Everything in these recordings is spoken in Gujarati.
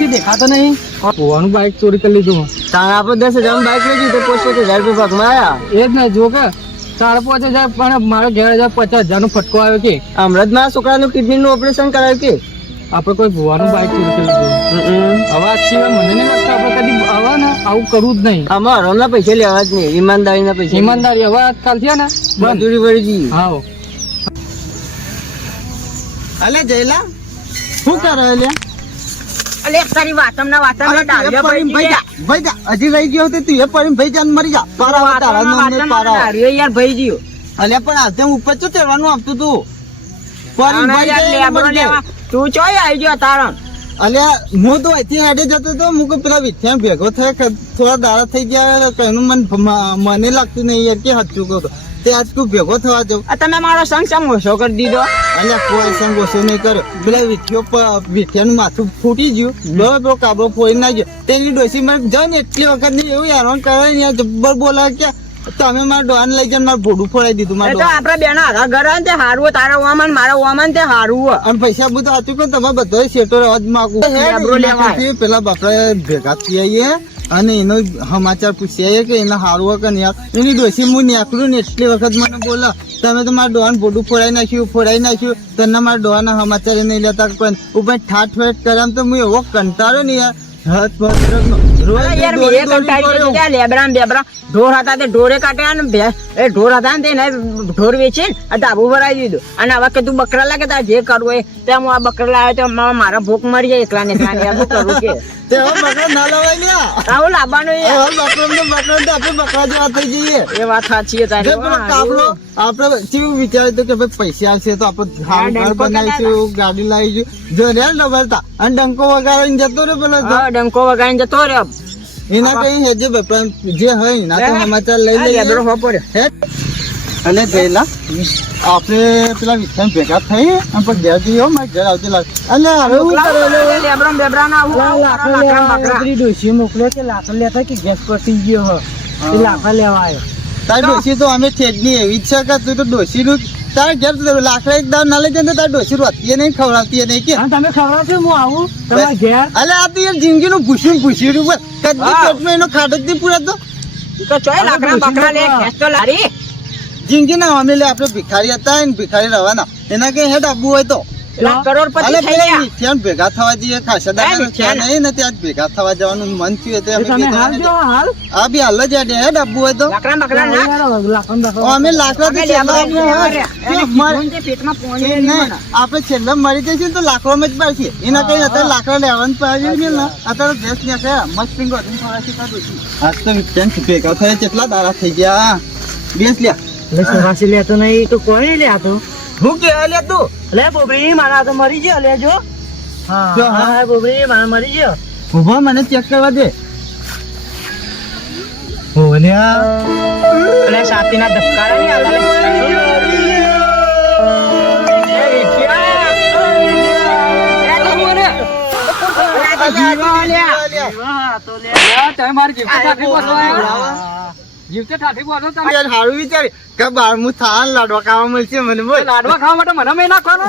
થી દેખાતો નહીં. ભુવાનું બાઈક ચોરી કરી લીધું. તારે આપણે 10,000 બાઈક લઈ ગયું તો 65,000 રૂપિયા ભાગમાં આયા. એ જ ને જો કે 5,500 પણ મારો ઘેર 50,000 નો ફટકો આવ્યો કે હમણાં જ મારા છોકરાનું કિડની નું ઓપરેશન કરાવ્યું કે આપણે કોઈ ભુવાનું બાઈક ચોરી કરી લીધું. હવે આ સિવાય મને નહીં લાગતું આપણે કદી હવે ને આવું કરવું જ નહીં. આમાં હરામના પૈસા લેવા જ નહીં, ઈમાનદારીના પૈસા. ઈમાનદારી હવે આજકાલ થયા ને મજૂરી વળી જઈએ. હા અલે જયલા શું કરે લે? અલે તારી વાતમના ડાળિયો ભાઈ હજી રહી ગયો તો તું એ પડીને ભાઈ જાન મરી જા. ડાળિયો યાર ભાઈ ગયો. અલે પણ આજે ઉપર તો ચડવાનું આપતું તું. તું ચોય આવી ગયો તારણ. અલે હું તો અહીંથી હેડે જતો હતો. હું પેલા વિઠ્યા ભેગો થયો થોડા દાડા થઈ ગયા. કઈનું મને લાગતું નહીં યાર કે હચું કહું તે આજ તું ભેગો થવા જાઉં. તમે મારો સંગ ઓછો કરી દીધો. અલ્યા કોઈ સંગ ઓછો નહીં કર્યો. પેલા વિઠ્યાનું માથું ફૂટી ગયું. બરોબર કાબરો ફોડી નાખ્યો. તેની ડોસી મને જાય ને એટલી વખત નહીં એવું હેરાન કરે ને જબ્બર બોલા કે તમે મારા ડોહાને લઈ જાય મારું ભોડું ફોડાઈ દીધું. આપડે બેન હારા ઘર તે હારું તારા ઓમાન મારા ઓમાન તે હારું અને પૈસા બધું સાચું કહું તમે બધા શેટો અવાજ માંગુ પેલા બાપડા ભેગા થઈ આવીએ અને એનો સમાચાર પૂછી આવીએ કે એને હારું કે નહીં. એની ડોસી હું નીકળું ને એટલી વખત મને બોલા તમે તો મારા ડોહાને ભોડું ફોડાઈ નાખ્યું તને મારા ડોહાના સમાચાર નહીં લેતા કોઈ ઉપર ઠાઠ ફેટ કર્યા તો હું એવો કંટાળો ને યાર. ઢોર હતા તે ઢોરે કાઢ્યા ને ઢોર હતા ને ઢોર વેચી ધાબુ ભરાઈ દીધું. અને હવે કે તું બકરા લાગે તારે જે કરવું એ ત્યાં હું આ બકરા લાવ્યો તો મારા ભૂખ મરી જાય એકલા ને શું કરું કે ના લવાય આવું લાવવાનું બકરા જેવા થઈ જઈએ. એ વાત સાચી છે તારી. આપડે કેવું વિચારે તો કે ભાઈ પૈસા આવશે તો આપડે ઘર બનાવીશું ગાડી લાવીશું જો રે ડબલતા અને ડંકો વગાડીને જતો રે પેલો ડંકો વગાડીને જતો રે. એના કઈ હેજે જે હોય એના તો સમાચાર લઈ લઈએ. અને જયલા આપડે પેલા વિઠ્ઠલ ભેગા થઈ અને પછી ઘેર જઈએ મારે ઘર આવતી લાગે. અને હવે ડોસી મોકલ્યો કે લાકડ લેતા કે ગેસ પતી ગયો લાકડ લેવા આવ્યો. તારી ડોસી તો અમે ઠેડની એવી જ છે કે તું તો ડોસી નું તારે ઘેર લાકડા એક દાવ ના લઈ જાય તારી ડોસી રોતી નહીં ખવડાવતી નહીં કે તમે ખવડાવશો હું આવું તમારા ઘેર. અલે આ તો યાર જિંદગી નું ભૂસ્યું કદી પેટમાં એનો ખાટો જ નહીં પૂરાતો. જિંદગી ના અમે આપડે ભિખારી હતા ને ભિખારી રહેવાના એના કઈ હેડ આપવું હોય તો ભેગા થવા જઈએ ખાસા નહીં ને ત્યાં ભેગા થવા જવાનું મન થયું હા બી હાલ જ હેડ આપવું હોય તો અમે લાકડા આપડે છેલ્લા મરી જઈશું તો લાકડો જ પાડશે એના કઈ અત્યારે લાકડા લેવાનું પાડ્યું ને અત્યારે ભેંસ નાખ્યા મસ્ત પિંગો આજ તો ભેગા થયા કેટલા દાડા થઈ ગયા. બેસ લ્યા લેતો નહીં તો કોઈ લે તો હું કે લે તું લે બોબરી મારા તો મરી ગયો લેજો. હા બોબરી મારા મરી ગયો. ઉભા મને ચેક કરવા દે. સાતીના ધબકારા નહીં સારું વિચારી કે બાર હું થાન લાડવા ખાવા મળશે મને લાડવા ખાવા માટે મને મેં નાખવાનો.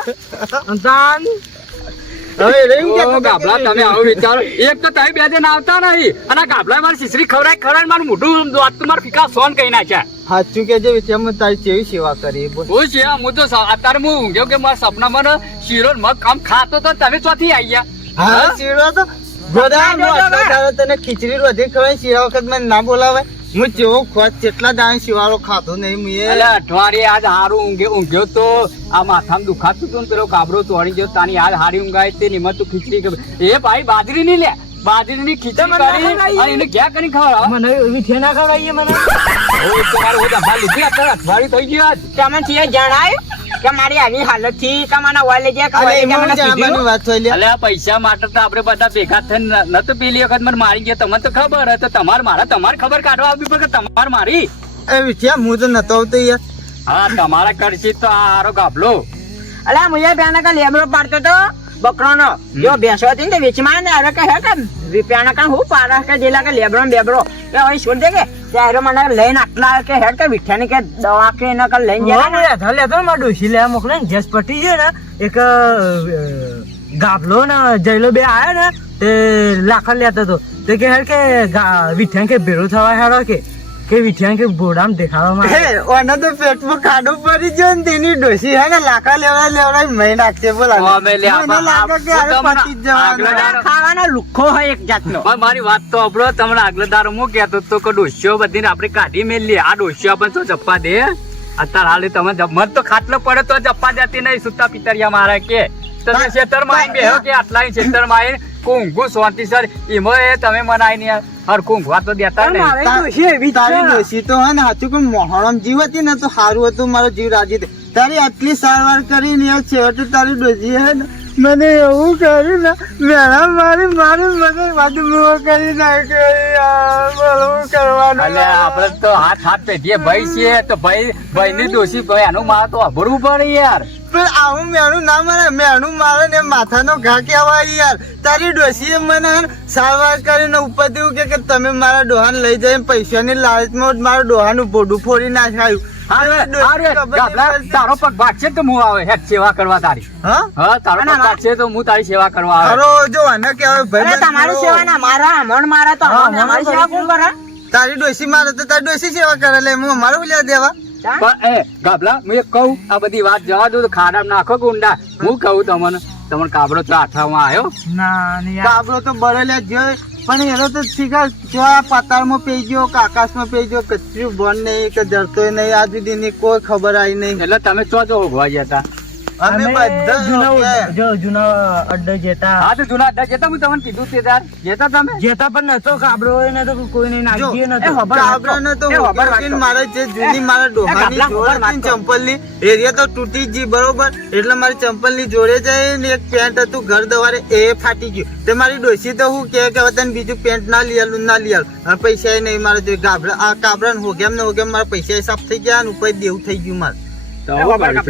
ગાભલા તમે આવો વિચારો એક તો તમે બે દિન આવતા નહીં અને ગાભલા મારી શીશરી ખવડાય મારું મોઢું મારું ફીકા સોન કહી નાખ્યા. સાચું કેજો વિચાર તારી કેવી સેવા કરી હું છે હું તો અત્યારે હું ઊંઘ્યો કે મારા સપનામાં શીરો મગ કામ ખાતો તો તમે ચોથી આવી ગયા. હા શીરો તો તને ખીચડી વધી ખવાય શીરા વખત મને ના બોલાવે. હું જેવો ખોટ કેટલા દાણા શિવાળો ખાતો નહીં મેં અઠવાડિયે આજ હારું ઊંઘ્યો તો આ માથામાં દુખાતું હતું ને પેલો કાબરો તોડી ગયો તાની આજ હારી ઊંઘાય તે નિમત તું ખીચડી એ ભાઈ બાજરી ની લે બાજરી ની ખીચડી કરી અને એને ક્યાં કરી ખવડાવ મને એવી ઠેના ખવડાવીએ મને તમારું અઠવાડિયું થઈ ગયું આજ તમે જણાય કે મારી આવી હાલત થી તમારા વાલે જે પૈસા માટે તો આપડે બધા ભેગા થઈને નતો પેલી વખત મને મારી ગયા તમને તો ખબર હતો તમારે ખબર કાઢવા આવી પડે તમારે મારી હું તો નતો આવતો યાર. હા તમારા કરશી તો આ હારો ગાભલો અલ્યા મુજે બેના કા લેબરો પાડતો તો બકરાનો જો બેસો હતી ને વેચમાં ને અરે કે હે કે રૂપિયાના કા હું પારા કે જેલા કે લેબરો બેબરો કે હવે છોડ દે કે ત્યારે મને લઈને આટલા કે હેડ કે વિઠ્યાની કે દવા કે એના કા લઈને જાય લેતો માં ડોસી લે મોકલે ને ગેસ પટી ગયો ને એક ગાભલો ને જયલો બે આયો ને તે લાકડ લેતો હતો તે કે હેડ કે વિઠ્યાન કે ભેળો થવા હેડો કે વિઠ્યાન કે બોડામ દેખાડવામાં આવે. ઓને તો પેટમાં ખાડું પડી ગયો ને તેની ડોસી હે ને લાકડા લેવડાય મહી નાખશે બોલા. અમે લે મને લાગે કે હવે પતી જ જવાનું. આગળ ખાવાનો લુખ્ખો હોય એક જાતનો. પણ મારી વાત તો સાંભળો, તમને આગલા દારો હું કહેતો તો કે ડોસ્યો બધીને આપણે કાઢી મેલીએ. આ ડોસ્યો આપણને તો જપ્પા દે અત્યારે હાલે તમે મત તો ખાટલો પડે તો જપ્પા દેતી નહીં. સુતા પિતરિયા મારે કે તમે ખેતરમાં આવીને બેહો કે આટલા ખેતરમાં આવીને ઊંઘું શાંતિ સર એમાં એ તમે મને આવીને હરખું ઊંઘવા તો દેતા પણ નહીં. મારે ડોશી એવી જ તારી છે. ડોસી તો હે ને સાચું કે મોહરમ જીવ હતી ને તો સારું હતું, મારો જીવ રાજી થયો. તારી આટલી સારવાર કરીને યાર છેવટે તારી ડોસી હે ને મને એવું કર્યું ને મેળા મારી મને વાદું કરી નાખ્યો યાર. બોલવું કરવાનું એટલે આપણે તો હાથ પેઢીએ ભાઈ છીએ તો ભાઈની દોષી ભાઈ આનું મારે તો અભરવું પડે યાર. પણ આવું મેણું ના મારે, મેણું મારે ને માથાનો ઘા કહેવાય યાર. તારી ડોશીએ મને સારવાર કરીને ઉપર દેવું કે તમે મારા ડોહાને લઈ જાય પૈસાની લાલચમાં મારા ડોહાનું ભોડું ફોડી નાખાયું. તારો પગ ભાગશે તો હું આવે હેઠ સેવા કરવા તારી. હા તારો પગ ભાગશે તો હું તારી સેવા કરવા આવે. હારો જો આને કહેવાય અરે તમારી સેવા ના મારા અમણ મારા તો અમારી સેવા કોણ કરે? તારી ડોશી મારે તો તારી ડોશી સેવા કરે એટલે હું અમારું લેવા દેવા. પણ એ ગાભલા હું એક કહું, આ બધી વાત જવા દો તો ખાડામાં નાખો કે ઊંડા. હું કહું તમને કાબરો તો આઠામાં આવ્યો. ના ને યાર. કાબરો તો બરેલા જોયો પણ એનો તો શીખા જો આ પાતાળમાં પેઈ ગયો કે આકાશમાં પેઈ ગયો, કશું ભણ નહીં કે જરતો નહીં, આજ સુધીની કોઈ ખબર આવી નહીં. એટલે તમે ચો ઉભવા જતા. અમે બધા જૂના અડ્ડે જેતા. હા તો જૂના અડ્ડા જતા હું તમને કીધું તે તાર જેતા તમે. જેતા પણ નતો કાબરો હોય ને તો કોઈ નહીં નાખીએ નતો. કાબરાને તો મારે જે જૂની મારા ડોહાની જોડે હતી ને ચંપલની એરિયા તો તૂટી જ ગઈ બરોબર. એટલે મારી ચંપલની જોડે જાય ને એક પેન્ટ હતું ઘર દવારે એ ફાટી ગયું. તે મારી ડોસી તો હું કે તને બીજું પેન્ટ ના લઈ આલું પૈસા નહીં મારે જોઈએ. ગાભરા આ કાબરાને હોગેમ ને હોગેમ મારા પૈસા સાફ થઈ ગયા ને ઉપર દેવું થઈ ગયું મારે. પાણી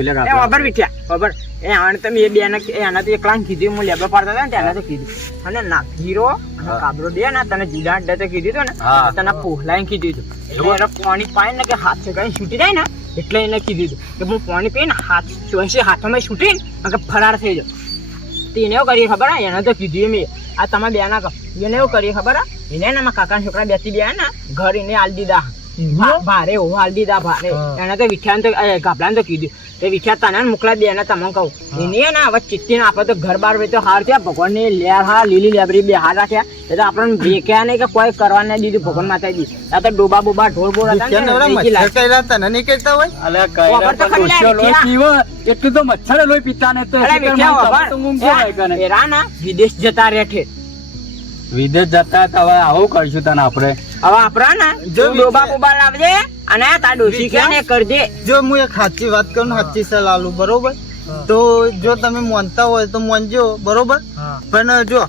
પાય ને કે હાથ છે કઈ છૂટી જાય ને એટલે એને કીધું કે હું પાણી પીને હાથમાં છૂટી ને ફરાર થઈ જાવ. એને એવું કરીએ ખબર એને તો કીધું મેં આ તમે બે ના એને એવું કરીએ ખબર એને ને કાકા છોકરા બેસી ગયા ને ઘર એને હાલ દીધા ભારે હાલ દીધા ભારે. એને તો વિખ્યાત તો ગાભડા તો કીધું તે વિખ્યાત તને મોકલા દે એને તમે કહું એની ને હવે ચિઠ્ઠી આપે તો ઘર બાર તો હાર થયા. ભગવાન ની લેર હા લીલી લેબરી બે હાર રાખ્યા એ તો આપણને વેક્યા નહીં કે કોઈ કરવા નહીં દીધું. ભગવાન માતાજી આ તો ડોબા બોબા ઢોર બોર એટલું તો મચ્છર લોહી પીતા ને તો વિદેશ જતા રહે. વિદેશ જતા હવે આવું કરશું તને આપણે. હવે આપડે ને જો ડોબા બોબા લાવજે અને તાર ડોશી કે ને કરજે. જો હું એક સાચી વાત કરું સાચી સલાહ આલું બરોબર. તો જો તમે માનતા હોય તો માનજો બરોબર. પણ જો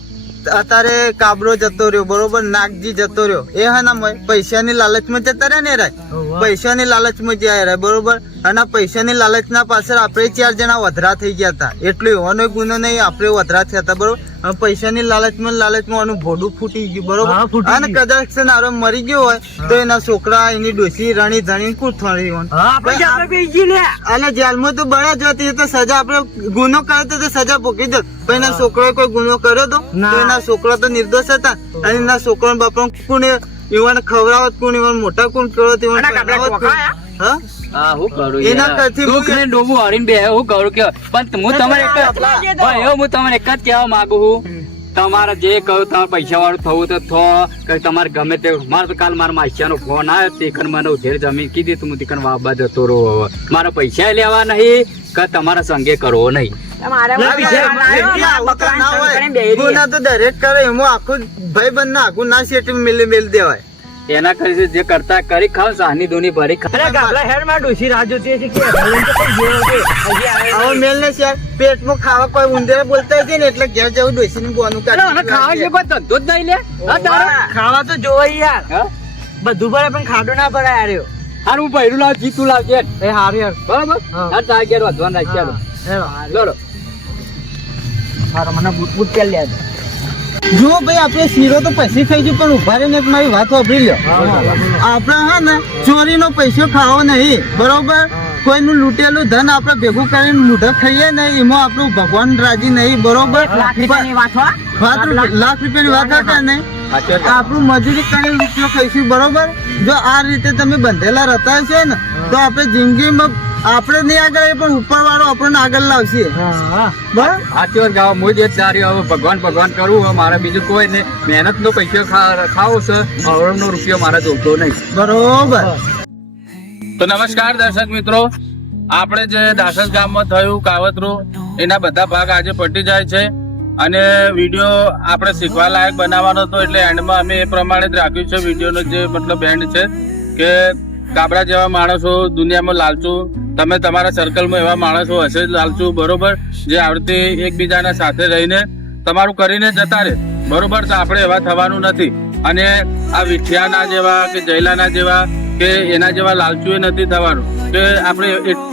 અત્યારે કાબરો જતો રહ્યો બરોબર, નાગજી જતો રહ્યો એ હા પૈસાની લાલચમાં જતા રહ્યા ને રાય. પૈસાની લાલચમાં જ્યાં રહ્યા બરોબર. અને પૈસાની લાલચના પાછળ આપણે 4 જણા વધરા થઈ ગયા હતા. એટલું એવાનો ગુનો નહીં, આપણે વધરા થયા હતા બરોબર. પૈસાની લાલચમાં એનું ભોડું ફૂટી ગયું બરોબર. અને કદાચ નારો મરી ગયો હોય તો એના છોકરા એની ડોસી રણી ધણી કૂથળી અને જેલમાં તો બળા જતી તો સજા આપણે ગુનો કર્યો તો સજા ભોગી જત. પણ એના છોકરાએ કોઈ ગુનો કર્યો તો એના છોકરા તો નિર્દોષ હતા. અને એના છોકરા બાપા કોણ એવાને ખવડાવત કોણ એવાને મોટા કોણ કરો તમને એક જ કહેવા માંગુ છું. તમારે જે કહ્યું તમારે પૈસા વાળું થવું તો થો, તમારે ગમે તે. મારે તો કાલ મારા માસિયા નો ફોન આવ્યો તે મને ઉધેર જમીન કીધી તું હું તીકન વાબા જતો રહો. મારા પૈસા લેવા નહીં કે તમારા સંગે કરવો નહીં. દરેક કરે એમાં આખું ભાઈ બંધ ના આખું ના સેટ મેલ દેવાય. એના કરી જે કરતા કરી ખાવ સાની દોની ભરી પેટમાં ખાવા કોઈ ઉંદરે બોલતા છે ને એટલે ઘેર જવું ડોસી નું બોનું ખાવા છે કોઈ ધંધો જ નહીં લે. ખાવા તો જોવાય યાર બધું ભરે પણ ખાડો ના ભરાય યાર. હારું હું પહેરું લાવ જીતું લાવજે એ હારું યાર બરાબર. હા તાર ઘેર વધવાનું રાખ્યા લો સારો મને બૂટ પેલ લે. જો ભાઈ આપણે શીરો તો પછી ખાઈ ગયું પણ ઉભા રહીને મારી વાત વાપરી લો. આપણે હા ને ચોરીનો પૈસો ખાવો નહીં બરોબર. કોઈનું લૂંટેલું ધન આપણે ભેગું કરીને મૂઢા ખાઈએ ને એમાં આપણું ભગવાન રાજી નહીં, બરોબર? 1 લાખ રૂપિયાની વાત હો. લાખ રૂપિયાની વાત હતા ને, સાચી વાત. આપણું મજૂરી કરીને રૂપિયો ખાઈશું, બરોબર? જો આ રીતે તમે બંધેલા રહેતા હશો ને તો આપણે જિંદગીમાં આપણે નહીં આગળ આવીએ, પણ ઉપર વાળો આપણને આગળ લાવશે, બરાબર? સાચી વાત ગાવા હું જ એ જ ધારી હવે ભગવાન ભગવાન કરવું હવે મારે બીજું કોઈ નહીં. મહેનતનો પૈસો ખાવો છે, અવળનો રૂપિયો મારે જોતો નહીં. બરોબર. તો નમસ્કાર દર્શક મિત્રો, આપણે જે દાસસ ગામમાં થયું કાવતરું એના બધા ભાગ આજે પટી જાય છે અને વિડીયો આપણે શીખવા લાયક બનાવવાનો હતો, એટલે એન્ડમાં અમે એ પ્રમાણે જ રાખ્યું છે. વિડીયોનો જે મતલબ એન્ડ છે કે કાબરા જેવા માણસો દુનિયામાં લાલચુ, તમે તમારા સર્કલમાં એવા માણસો હશે જ લાલચુ, બરોબર, જે આવડતી એકબીજાના સાથે રહીને તમારું કરીને જતા રહે, બરોબર. તો આપણે એવા થવાનું નથી અને આ વિઠિયાના જેવા કે જયલાના જેવા કે એના જેવા લાલચુ એ નથી થવાનું, કે આપણે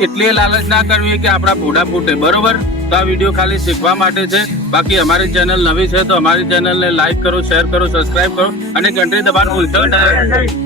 એટલી લાલચ ના કરવી કે આપણા ભોડા ફૂટે, બરોબર. તો આ વિડીયો ખાલી શીખવા માટે છે. બાકી અમારી ચેનલ નવી છે તો અમારી ચેનલને લાઈક કરો, શેર કરો, સબસ્ક્રાઇબ કરો અને ઘંટડી દબાવવાનું ભૂલશો નહીં.